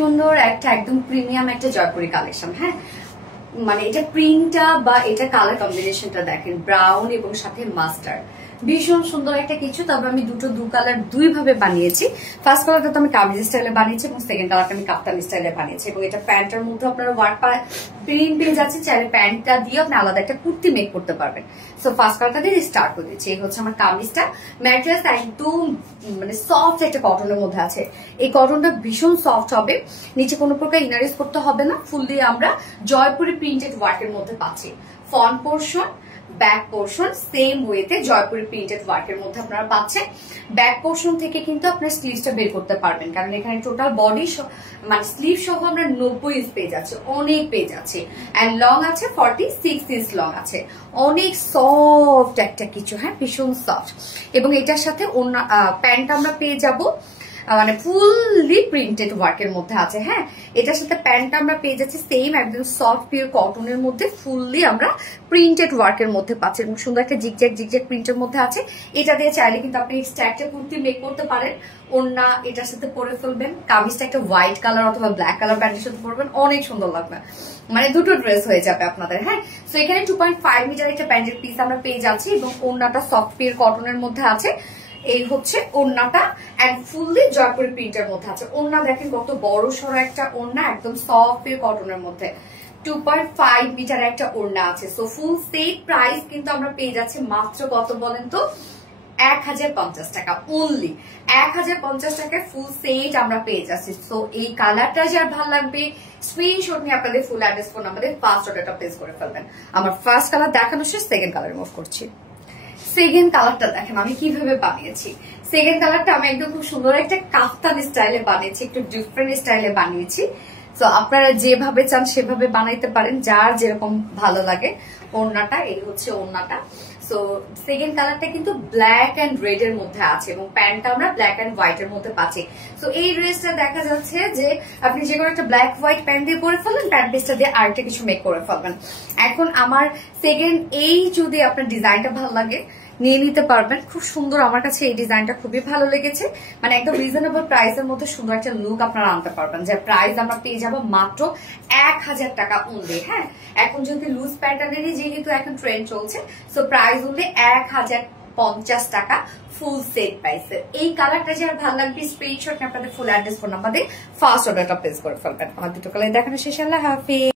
সুন্দর একটা একদম প্রিমিয়াম একটা জয়পুরি কালেকশন। হ্যাঁ, মানে এটা প্রিন্টটা বা এটা কালার কম্বিনেশনটা দেখেন, ব্রাউন এবং সাথে মাস্টার্ড, ভীষণ সুন্দর একটা কিছু। তবে আমি দু কালার দুই ভাবে বানিয়েছি। ফার্স্ট কালারটা তো আমি কামিজ স্টাইলে বানিয়েছি এবং সেকেন্ড কালারটা আমি কাপ্তান স্টাইলে বানিয়েছি। এবং এটা প্যান্টের মধ্যে আপনারা ওয়ার্ক প্রিন্ট পেয়ে যাচ্ছে, চাইলে প্যান্টটা দিয়ে আপনি আলাদা একটা কুর্তি মেক করতে পারবেন। সো ফার্স্ট কালারটা দিয়ে স্টার্ট করে দিচ্ছি। এই হচ্ছে আমার কামিজটা, ম্যাটেরিয়ালস একদম মানে সফট একটা কটনের মধ্যে আছে। এই কটনটা ভীষণ সফট হবে, নিচে কোনো প্রকার ইনার ইউজ করতে হবে না। ফুললি আমরা জয়পুরি প্রিন্টেড ওয়ার্কের মধ্যে পাচ্ছি। Front portion, back portion same ওয়েতে জয়পুরি প্রিন্টেড ওয়ার্কের মধ্যে আপনারা পাচ্ছেন। ব্যাক পোর্শন থেকে কিন্তু আপনার স্লিভসটা বের করতে পারবেন, কারণ এখানে টোটাল বডি মানে স্লিভ সহ আমরা 90 ইঞ্চ পেয়ে যাচ্ছে, অনেক পেয়ে যাচ্ছে। এন্ড লং আছে 46 ইঞ্চ লং আছে, অনেক সফট একটা কিছু। হ্যাঁ, ভীষণ সফট। এবং এটার সাথে অন্য প্যান্ট আমরা পেয়ে যাব মানে ফুললি প্রিন্টেড ওয়ার্কের মধ্যে আছে। হ্যাঁ, এটার সাথে প্যান্ট আমরা পেয়ে যাচ্ছি সেম একদম সফট পিওর কটনের মধ্যে, ফুললি আমরা প্রিন্টেড ওয়ার্কের মধ্যে পাচ্ছি এবং সুন্দর একটা জিগজ্যাগ প্রিন্টের মধ্যে আছে। এটা দিয়ে চাইলে কিন্তু আপনি স্ট্যাকটা কুর্তি মেক করতে পারেন। ওড়না এটার সাথে পরে ফেলবেন, কামিজটা একটা হোয়াইট কালার অথবা ব্ল্যাক কালার প্যান্টের সাথে পরবেন, অনেক সুন্দর লাগবে, মানে দুটো ড্রেস হয়ে যাবে আপনাদের। হ্যাঁ, তো এখানে 2.5 মিটার একটা প্যান্টের পিস আমরা পেয়ে যাচ্ছি এবং ওড়নাটা সফট পিওর কটনের মধ্যে আছে। এই হচ্ছে ওড়নাটা, এন্ড ফুললি জয়পুরি প্রিন্টের মধ্যে আছে। ওড়না দেখেন কত বড় সড়ো একটা ওড়না, একদম সফট পিওর কটনের মধ্যে 2.5 মিটার একটা ওড়না আছে। সো ফুল সেট প্রাইস কিন্তু আমরা পেয়ে যাচ্ছি মাত্র কত বলেন তো, 1050 টাকা অনলি। 1050 টাকায় ফুল সেট আমরা পেয়ে যাচ্ছি। সো এই কালারটা যার ভালো লাগবে স্ক্রিনশট নিয়ে আপনাদের ফুল অ্যাড্রেস ফোন আমাদের ফার্স্ট অর্ডারটা প্লেস করে ফেলবেন। আমার ফার্স্ট কালার দেখানো শেষ, সেকেন্ড কালার মুভ করছি। সেকেন্ড কালারটা দেখেন আমি কিভাবে বানিয়েছি। সেকেন্ড কালারটা আমি একদম খুব সুন্দর একটা কাফতান স্টাইলে বানিয়েছি, একটু ডিফারেন্ট স্টাইলে বানিয়েছি। তো আপনারা যেভাবে চান সেভাবে বানাইতে পারেন, যার যেরকম ভালো লাগে। ওড়নাটা এই হচ্ছে ওড়নাটা। সো সেকেন্ড কালারটা কিন্তু ব্ল্যাক এন্ড রেড এর মধ্যে আছে এবং প্যান্টটা আমরা ব্ল্যাক এন্ড হোয়াইট এর মধ্যে পাচ্ছি। সো এই ড্রেসটা দেখা যাচ্ছে যে আপনি যে কোনো একটা ব্ল্যাক হোয়াইট প্যান্ট দিয়ে পরে ফেলবেন, প্যান্ট পিসটা দিয়ে আরেকটা কিছু মেক করে ফেলবেন। এখন আমার সেকেন্ড এই যদি আপনার ডিজাইনটা ভালো লাগে নিয়ে নিতে পারবেন, খুব সুন্দর। আমার কাছে এই ডিজাইনটা খুবই ভালো লেগেছে, মানে একদম রিজনেবল প্রাইসের মধ্যে সুন্দর একটা লুক আপনারা আনতে পারবেন। যে প্রাইস আমরা পেয়ে যাবো মাত্র 1000 টাকা অনলি। হ্যাঁ, এখন যদি লুজ প্যাটার্নেরই যেহেতু এখন ট্রেন্ড চলছে, সো প্রাইস অনলি 1050 টাকা ফুল সেট প্রাইসের। এই কালারটা যার ভালো লাগবে স্ক্রিনশট নিয়ে আপনাদের ফুল অ্যাড্রেস ফোন নাম্বার দিয়ে ফার্স্ট অর্ডারটা প্লেস করে ফেলবেন। আমার দুটো কালার দেখানো শেষ, আল্লাহ হাফেজ।